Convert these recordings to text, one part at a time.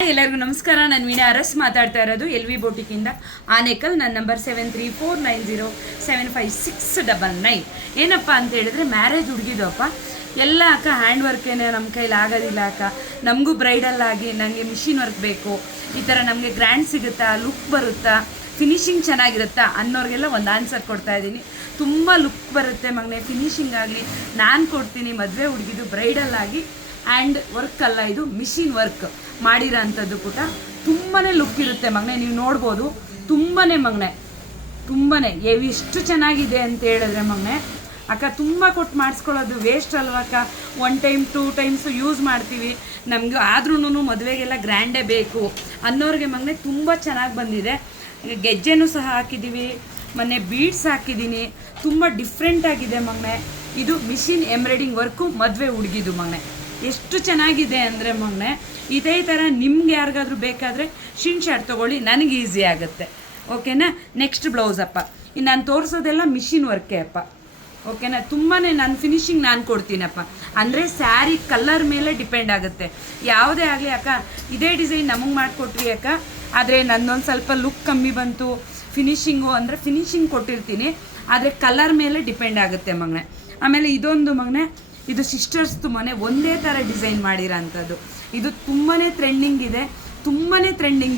ಎಲ್ಲರಿಗೂ ನಮಸ್ಕಾರ. ನಾನು ವೀಣಾ ಅರಸ್ ಮಾತಾಡ್ತಾ ಇರೋದು LV ಬೋಟಿಕಿಂದ ಆನೇಕಲ್. ನನ್ನ ನಂಬರ್ 7349075699. ಏನಪ್ಪ ಅಂತ ಹೇಳಿದ್ರೆ ಮ್ಯಾರೇಜ್ ಹುಡುಗಿದಪ್ಪ ಎಲ್ಲ ಅಕ್ಕ ಹ್ಯಾಂಡ್ ವರ್ಕೇನೆ, ನಮ್ಮ ಕೈಲಿ ಆಗೋದಿಲ್ಲ ಅಕ್ಕ, ನಮಗೂ ಬ್ರೈಡಲ್ ಆಗಿ ನನಗೆ ಮಿಷಿನ್ ವರ್ಕ್ ಬೇಕು, ಈ ಥರ ನಮಗೆ ಗ್ರ್ಯಾಂಡ್ ಸಿಗುತ್ತಾ, ಲುಕ್ ಬರುತ್ತಾ, ಫಿನಿಶಿಂಗ್ ಚೆನ್ನಾಗಿರುತ್ತಾ ಅನ್ನೋರಿಗೆಲ್ಲ ಒಂದು ಆನ್ಸರ್ ಕೊಡ್ತಾ ಇದ್ದೀನಿ. ತುಂಬ ಲುಕ್ ಬರುತ್ತೆ ಮಗನೇ, ಫಿನಿಶಿಂಗ್ ಆಗಲಿ ನಾನು ಕೊಡ್ತೀನಿ. ಮದುವೆ ಹುಡುಗಿದು ಬ್ರೈಡಲ್ ಆಗಿ ಆ್ಯಂಡ್ ವರ್ಕ್ ಅಲ್ಲ, ಇದು ಮಿಷಿನ್ ವರ್ಕ್ ಮಾಡಿರೋ ಅಂಥದ್ದು ಪುಟ. ತುಂಬಾ ಲುಕ್ ಇರುತ್ತೆ ಮಗನೆ, ನೀವು ನೋಡ್ಬೋದು. ತುಂಬಾ ಮಗನೆ ತುಂಬಾ ಎಷ್ಟು ಚೆನ್ನಾಗಿದೆ ಅಂತ ಹೇಳಿದ್ರೆ ಮಗನೆ, ಅಕ್ಕ ತುಂಬ ಕೊಟ್ಟು ಮಾಡಿಸ್ಕೊಳ್ಳೋದು ವೇಸ್ಟ್ ಅಲ್ವಕ್ಕ. 1 ಟೈಮ್ 2 ಟೈಮ್ಸು ಯೂಸ್ ಮಾಡ್ತೀವಿ, ನಮಗೆ ಆದ್ರೂ ಮದುವೆಗೆಲ್ಲ ಗ್ರ್ಯಾಂಡೇ ಬೇಕು ಅನ್ನೋರಿಗೆ ಮಗನೆ ತುಂಬ ಚೆನ್ನಾಗಿ ಬಂದಿದೆ. ಗೆಜ್ಜೆನೂ ಸಹ ಹಾಕಿದ್ದೀವಿ, ಮೊನ್ನೆ ಬೀಡ್ಸ್ ಹಾಕಿದ್ದೀನಿ, ತುಂಬ ಡಿಫ್ರೆಂಟಾಗಿದೆ ಮಗನೆ. ಇದು ಮಿಷಿನ್ ಎಂಬ್ರಾಯ್ಡಿಂಗ್ ವರ್ಕು ಮದುವೆ ಹುಡುಗಿದು ಮಗನೆ. ಎಷ್ಟು ಚೆನ್ನಾಗಿದೆ ಅಂದರೆ ಮಗನೆ, ಇದೇ ಥರ ನಿಮ್ಗೆ ಯಾರಿಗಾದ್ರೂ ಬೇಕಾದರೆ ಶಾಟ್ ತೊಗೊಳ್ಳಿ, ನನಗೆ ಈಸಿ ಆಗುತ್ತೆ. ಓಕೆನಾ. ನೆಕ್ಸ್ಟ್ ಬ್ಲೌಸ್ ಅಪ್ಪ, ಇನ್ನು ನಾನು ತೋರಿಸೋದೆಲ್ಲ ಮಿಷಿನ್ ವರ್ಕೇ ಅಪ್ಪ. ಓಕೆನಾ. ತುಂಬಾ ನಾನು ಫಿನಿಶಿಂಗ್ ನಾನು ಕೊಡ್ತೀನಪ್ಪ. ಅಂದರೆ ಸ್ಯಾರಿ ಕಲರ್ ಮೇಲೆ ಡಿಪೆಂಡ್ ಆಗುತ್ತೆ. ಯಾವುದೇ ಆಗಲಿ ಅಕ್ಕ, ಇದೇ ಡಿಸೈನ್ ನಮಗೆ ಮಾಡಿಕೊಟ್ರಿ ಅಕ್ಕ, ಆದರೆ ನನ್ನೊಂದು ಸ್ವಲ್ಪ ಲುಕ್ ಕಮ್ಮಿ ಬಂತು, ಫಿನಿಶಿಂಗು ಅಂದರೆ ಫಿನಿಶಿಂಗ್ ಕೊಟ್ಟಿರ್ತೀನಿ, ಆದರೆ ಕಲರ್ ಮೇಲೆ ಡಿಪೆಂಡ್ ಆಗುತ್ತೆ ಮಗನೆ. ಆಮೇಲೆ ಇದೊಂದು ಮಗನೆ, ಇದು ಸಿಸ್ಟರ್ಸ್ದು ಮನೆ ಒಂದೇ ಥರ ಡಿಸೈನ್ ಮಾಡಿರೋ ಅಂಥದ್ದು. ಇದು ತುಂಬಾ ಟ್ರೆಂಡಿಂಗ್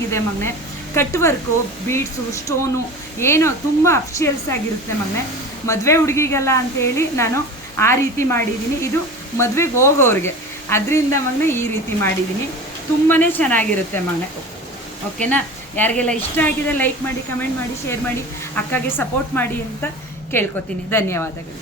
ಇದೆ ಮಗನೆ. ಕಟ್ ವರ್ಕು, ಬೀಡ್ಸು, ಸ್ಟೋನು ಏನೋ ತುಂಬ ಅಫಿಷಿಯಲ್ಸ್ ಆಗಿರುತ್ತೆ ಮಗನೆ. ಮದುವೆ ಹುಡುಗಿಗೆಲ್ಲ ಅಂತೇಳಿ ನಾನು ಆ ರೀತಿ ಮಾಡಿದ್ದೀನಿ. ಇದು ಮದುವೆಗೆ ಹೋಗೋರಿಗೆ, ಅದರಿಂದ ಮಗನೆ ಈ ರೀತಿ ಮಾಡಿದ್ದೀನಿ. ತುಂಬಾ ಚೆನ್ನಾಗಿರುತ್ತೆ ಮಗನೆ. ಓಕೆನಾ. ಯಾರಿಗೆಲ್ಲ ಇಷ್ಟ ಆಗಿದೆ ಲೈಕ್ ಮಾಡಿ, ಕಮೆಂಟ್ ಮಾಡಿ, ಶೇರ್ ಮಾಡಿ, ಅಕ್ಕಗೆ ಸಪೋರ್ಟ್ ಮಾಡಿ ಅಂತ ಕೇಳ್ಕೊತೀನಿ. ಧನ್ಯವಾದಗಳು.